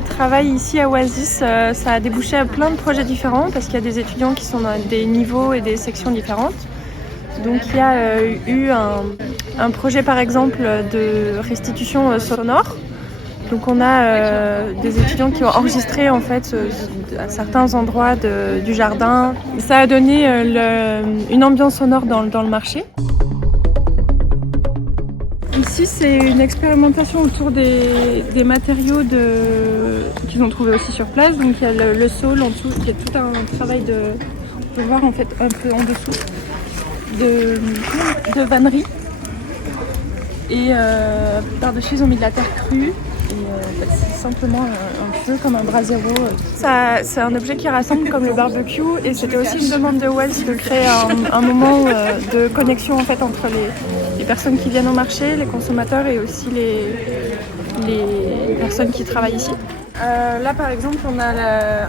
de travail ici à Oasis, ça a débouché à plein de projets différents parce qu'il y a des étudiants qui sont dans des niveaux et des sections différentes. Donc il y a eu un projet par exemple de restitution sonore. Donc on a des étudiants qui ont enregistré en fait à certains endroits du jardin. Ça a donné une ambiance sonore dans le marché. Ici, c'est une expérimentation autour des matériaux qu'ils ont trouvés aussi sur place. Donc il y a le saule en dessous, il y a tout un travail on peut voir en fait un peu en dessous, de vannerie. Et par-dessus, ils ont mis de la terre crue. Et c'est simplement un peu comme un brasero. C'est un objet qui rassemble comme le barbecue. Et c'était aussi une demande de Wells de créer un moment de connexion en fait, entre les personnes qui viennent au marché, les consommateurs et aussi les personnes qui travaillent ici. Là par exemple, on a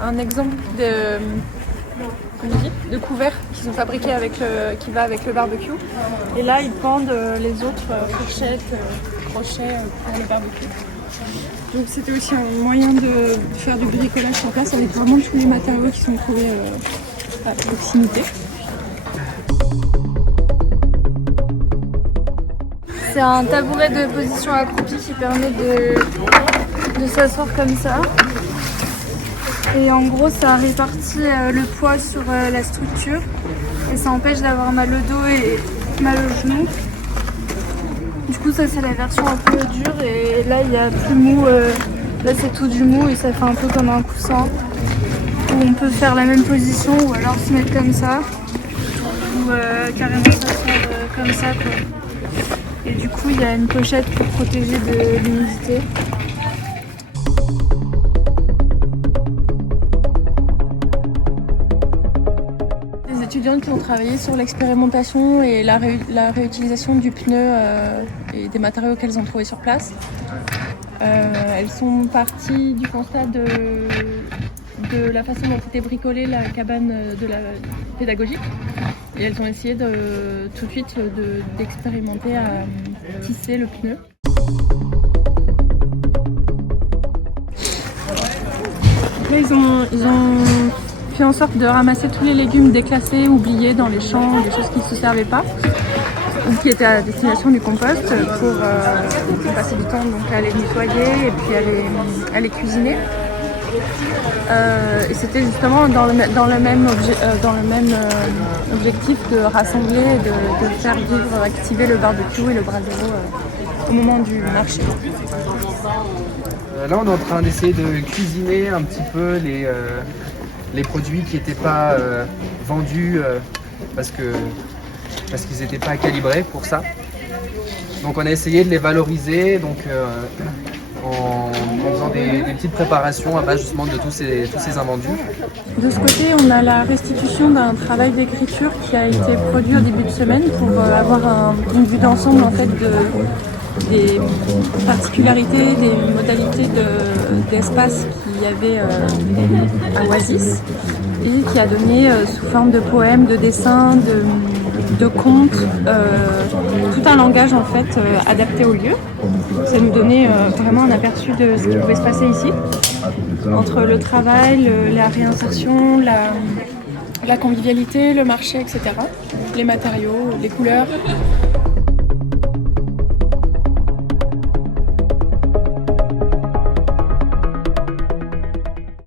un exemple de couverts qui sont fabriqués qui va avec le barbecue. Et là, ils pendent les autres fourchettes, crochets pour le barbecue. Donc c'était aussi un moyen de faire du bricolage sur place avec vraiment tous les matériaux qui sont trouvés à proximité. C'est un tabouret de position accroupie qui permet de s'asseoir comme ça. Et en gros, ça répartit le poids sur la structure et ça empêche d'avoir mal au dos et mal au genou. Du coup, ça c'est la version un peu dure et là il y a plus mou. Là c'est tout du mou et ça fait un peu comme un coussin où on peut faire la même position ou alors se mettre comme ça ou carrément s'asseoir comme ça quoi. Et du coup, il y a une pochette pour protéger de l'humidité. Des étudiantes qui ont travaillé sur l'expérimentation et la réutilisation du pneu et des matériaux qu'elles ont trouvés sur place. Elles sont parties du constat de la façon dont était bricolée la cabane pédagogique. Et elles ont essayé tout de suite d'expérimenter à tisser le pneu. Là, ils ont fait en sorte de ramasser tous les légumes déclassés, oubliés dans les champs, des choses qui ne se servaient pas, ou qui étaient à destination du compost pour passer du temps donc, à les nettoyer et puis à les cuisiner. Et c'était justement dans le même objectif de rassembler et de faire activer le barbecue et le brasero au moment du marché. Là, on est en train d'essayer de cuisiner un petit peu les produits qui n'étaient pas vendus parce qu'ils n'étaient pas calibrés pour ça. Donc, on a essayé de les valoriser. Donc, en faisant des petites préparations à base justement de tous ces invendus. De ce côté, on a la restitution d'un travail d'écriture qui a été produit au début de semaine pour avoir une vue d'ensemble en fait, des particularités, des modalités d'espace qu'il y avait à Oasis et qui a donné sous forme de poèmes, de dessins, de contes, tout un langage en fait adapté au lieu. Ça nous donnait vraiment un aperçu de ce qui pouvait se passer ici, entre le travail, la réinsertion, la convivialité, le marché, etc. Les matériaux, les couleurs.